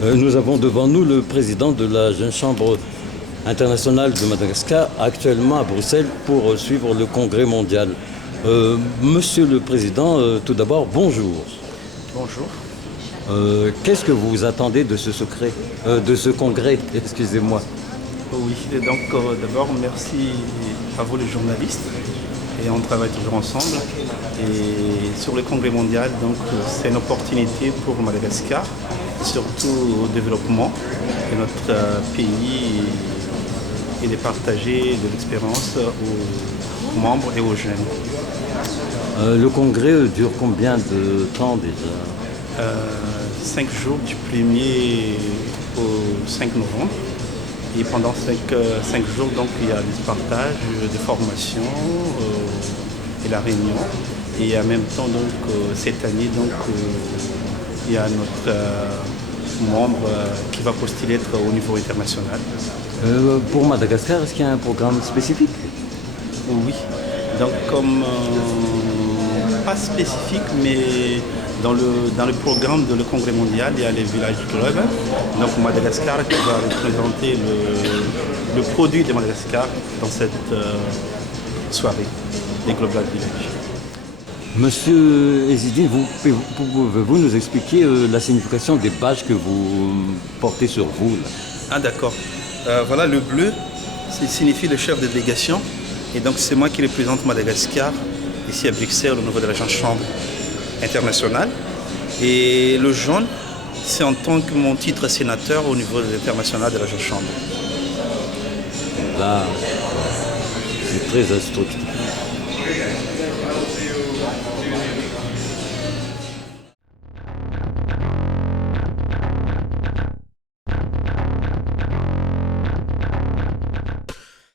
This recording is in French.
Nous avons devant nous le président de la Jeune Chambre internationale de Madagascar, actuellement à Bruxelles, pour suivre le congrès mondial. Monsieur le président, tout d'abord, bonjour. Bonjour. Qu'est-ce que vous attendez de ce congrès, excusez-moi. Oui, et donc d'abord merci à vous les journalistes. Et on travaille toujours ensemble. Et sur le congrès mondial, donc c'est une opportunité pour Madagascar, surtout au développement de notre pays et de partager de l'expérience aux membres et aux jeunes. Le congrès dure combien de temps déjà? 5 jours du 1er au 5 novembre. Et pendant 5 jours, donc, il y a des partages, des formations et la réunion. Et en même temps, donc, cette année, donc, il y a notre membre qui va postuler être au niveau international. Pour Madagascar, est-ce qu'il y a un programme spécifique? Oui, donc comme pas spécifique, mais dans le programme de le Congrès mondial, il y a les villages club. Donc Madagascar qui va représenter le produit de Madagascar dans cette soirée des Global Village. Monsieur Ezidine, pouvez-vous nous expliquer la signification des badges que vous portez sur vous là? Ah d'accord. Voilà, le bleu, ça signifie le chef de délégation. Et donc c'est moi qui représente Madagascar ici à Bruxelles au niveau de la Jeune Chambre internationale. Et le jaune, c'est en tant que mon titre sénateur au niveau international de la Jeune Chambre. Là, c'est très instructif.